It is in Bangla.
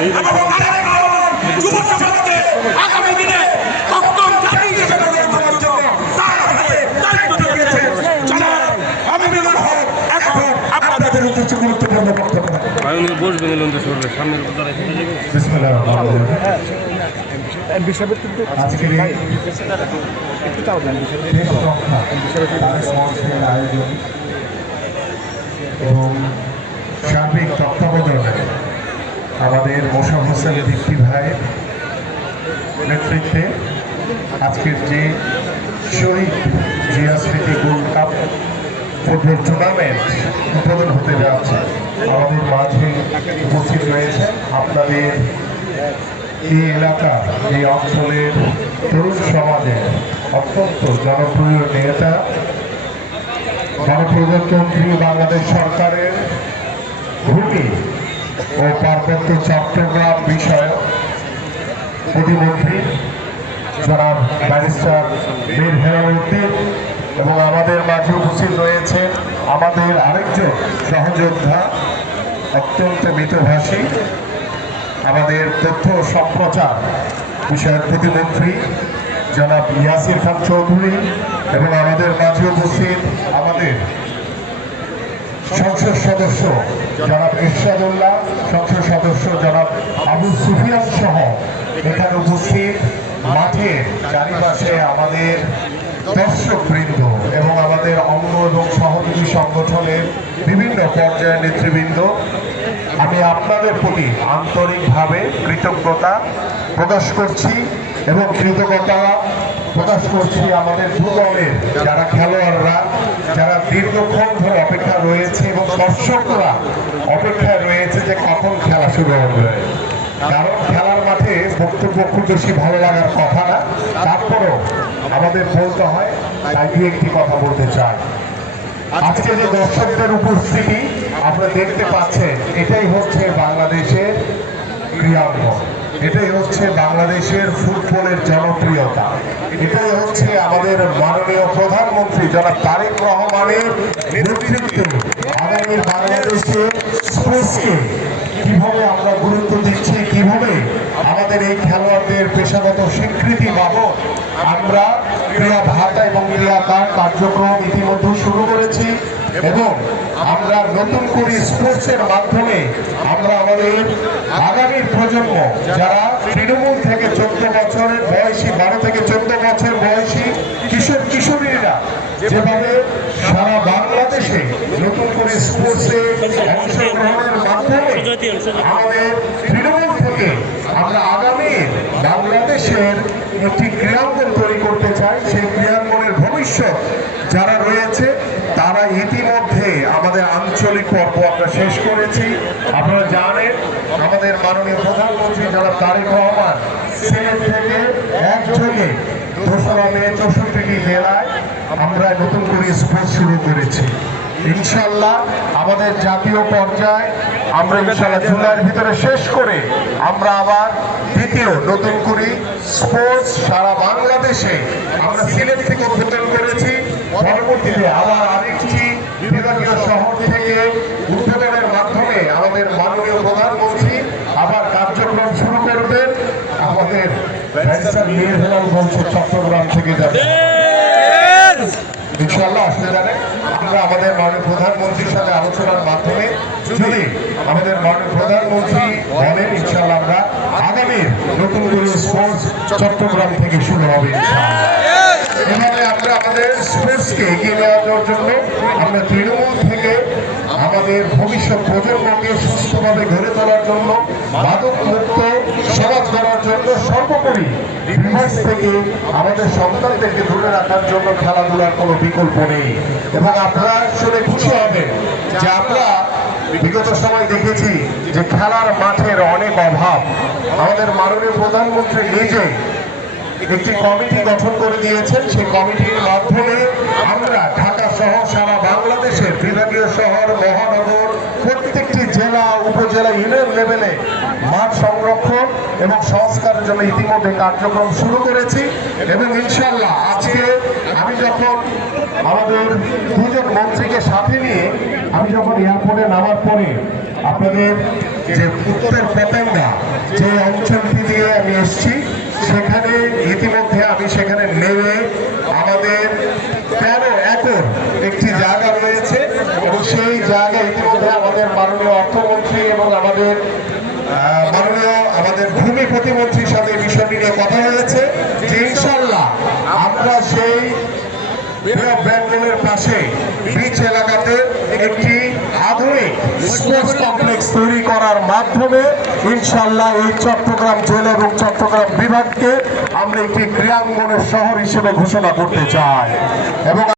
এবং যুব সমাজকে আগামী দিনে অক্ষম জাতি হিসেবে গড়ে তোলার জন্য তার হাতে দায়িত্ব দিয়েছে জনাব আমিনুল হক। এখন আপনাদের উদ্দেশ্যে গুরুত্বপূর্ণ বক্তব্য এবং সার্বিক তত্ত্বাবধানে আমাদের মোশাররফ হোসেন দীপ্তি ভাইয়ের নেতৃত্বে আজকের যে শহীদ জিয়া স্মৃতি গোল্ড কাপ ফুটবল টুর্নামেন্ট উদ্বোধন হতে যাচ্ছে, আমাদের মাঝে উপস্থিত রয়েছে আপনাদের এই এলাকার এই অঞ্চলের তরুণ সমাজের অত্যন্ত জনপ্রিয় নেতা, গণপ্রজাতন্ত্রী বাংলাদেশ সরকারের ভূমি ও পার্বত্য চট্টগ্রাম বিষয়ক প্রতিমন্ত্রী জনাব ব্যারিস্টার মীর হেলালুদ্দিন এবং আমাদের মাঝে উপস্থিত রয়েছে আমাদের আরেকজন সহযোদ্ধা, অত্যন্ত মিতভাষী, আমাদের তথ্য সম্প্রচার বিষয়ক প্রতিমন্ত্রী জনাব ইয়াসির খান চৌধুরী এবং আমাদের মাঝে উপস্থিত আমাদের সংসদ সদস্য জনাব ইরশাদুল্লাহ, সংসদ সদস্য জনাব আবু সুফিয়ান সহ এখানে উপস্থিত মাঠের চারিপাশে আমাদের দর্শকবৃন্দ এবং আমাদের অঙ্গ এবং সহযোগী সংগঠনের বিভিন্ন পর্যায়ের নেতৃবৃন্দ, আমি আপনাদের প্রতি আন্তরিকভাবে কৃতজ্ঞতা প্রকাশ করছি এবং কৃতজ্ঞতা প্রকাশ করছি আমাদের দুদলের যারা খেলোয়াড়রা, যারা দীর্ঘক্ষণ ধরে অপেক্ষা রয়েছে এবং দর্শকরা অপেক্ষায় রয়েছে যে কখন খেলা শুরু হবে। কারণ খেলার মাঠে বক্তব্য খুব বেশি ভালো লাগার কথা না, তারপরেও আমাদের বলতে হয়, তাই দু একটি কথা বলতে চাই। আজকে যে দর্শকদের উপস্থিতি আপনারা দেখতে পাচ্ছেন, এটাই হচ্ছে বাংলাদেশের ক্রীড়াঙ্গন, এটাই হচ্ছে বাংলাদেশের ফুটবলের জনপ্রিয়তা, এটাই হচ্ছে আমাদের মাননীয় প্রধানমন্ত্রী জনাব তারেক রহমানের নেতৃত্বে আগামী বাংলাদেশে স্পোর্টসকে কিভাবে আমরা গুরুত্ব দিচ্ছি, কিভাবে আমাদের এই খেলোয়াড়দের পেশাগত স্বীকৃতি বাবদ আমরা ক্রীড়া ভাতা এবং ক্রীড়া কার্যক্রম ইতিমধ্যে শুরু করেছি এবং আমরা নতুন করে স্পোর্টসের মাধ্যমে আমরা আমাদের আগামী প্রজন্ম যারা তৃণমূল থেকে 14 বছরের বয়সী, 12 থেকে 14 বছর বয়সী কিশোর কিশোরীরা যেভাবে সারা বাংলাদেশে নতুন করে স্পোর্টসে অংশগ্রহণের মাধ্যমে আমাদের তৃণমূল থেকে আমরা আগামী বাংলাদেশের একটি ক্রীড়াঙ্গন তৈরি করতে চাই, সেই ক্রীড়াঙ্গনের ভবিষ্যৎ যারা রয়েছে তারা ইতিমধ্যে আমাদের আঞ্চলিক পর্ব আমরা শেষ করেছি। আপনারা জানেন আমাদের মাননীয় প্রধানমন্ত্রী জনাব তারেক রহমান সিলেট থেকে একযোগে 2রা মে 64টি জেলায় আমরা নতুন করে স্পোর্টস শুরু করেছি। ইনশাল্লাহ আমাদের জাতীয় পর্যায়ে আমরা ইনশাল্লাহ জুলাইয়ের ভিতরে শেষ করে আমরা আবার দ্বিতীয় নতুন করে স্পোর্টস সারা বাংলাদেশে আমরা সিলেট থেকে উদ্বোধন করেছি। পরবর্তীতে আবার আরেকটি বিভাগীয় শহর থেকে উদ্বোধনের মাধ্যমে আমাদের মাননীয় প্রধানমন্ত্রী আবার কার্যক্রম শুরু করবেন। আমাদের ব্যারিস্টার মীর হেলালগঞ্জ চট্টগ্রাম থেকে যাবে ইনশাআল্লাহ। আসলে জানেন আমরা আমাদের মাননীয় প্রধানমন্ত্রীর সাথে আলোচনার মাধ্যমে যদি আমাদের মাননীয় প্রধানমন্ত্রী বলেন ইনশাআল্লাহ আমরা আগামী নতুন করে স্পোর্টস চট্টগ্রাম থেকে শুরু হবে ইনশাআল্লাহ। এভাবে আমরা আমাদের স্পোর্টসকে এগিয়ে নেওয়ার জন্য আমরা তৃণমূল থেকে আমাদের ভবিষ্যৎ প্রজন্মকে সুস্থভাবে গড়ে তোলার জন্য, মাদক মুক্ত সমাজ গড়ার জন্য সর্বোপরি ডিভাইস থেকে আমাদের সন্তানদেরকে দূরে রাখার জন্য খেলাধুলার কোনো বিকল্প নেই। এবং আপনারা শুনে খুশি হবেন যে আমরা বিগত সময় দেখেছি যে খেলার মাঠের অনেক অভাব। আমাদের মাননীয় প্রধানমন্ত্রী নিজেই একটি কমিটি গঠন করে দিয়েছেন, সেই কমিটির মাধ্যমে আমরা ঢাকা সহ সারা বাংলাদেশের বিভাগীয় শহর, মহানগর, প্রত্যেকটি জেলা, উপজেলা, ইউনিয়ন লেভেলে মাঠ সংরক্ষণ এবং সংস্কারের জন্য ইতিমধ্যে কার্যক্রম শুরু করেছি। এবং ইনশাল্লাহ আজকে আমি যখন আমাদের দুজন মন্ত্রীকে সাথে নিয়ে আমি যখন এয়ারপোর্টে নামার পরে আপনাদের যে উত্তর পতেঙ্গা যে অঞ্চলটি দিয়ে আমি এসেছি, সেখানে ইতিমধ্যে আমি সেখানে নেমে আমাদের 13 একর একটি জায়গা রয়েছে এবং সেই জায়গা ইতিমধ্যে আমাদের মাননীয় অর্থমন্ত্রী এবং আমাদের ভূমি প্রতিমন্ত্রীর সাথে এই বিষয়টি নিয়ে কথা হয়েছে যে ইনশাল্লাহ আমরা সেই বেঙ্গলের পাশে বিচ এলাকাতে একটি আধুনিক স্পোর্টস কমপ্লেক্স তৈরি করার মাধ্যমে ইনশাল্লাহ এই চট্টগ্রাম জেলা এবং চট্টগ্রাম বিভাগকে আমরা একটি ক্রীড়াঙ্গনের শহর হিসেবে ঘোষণা করতে চাই এবং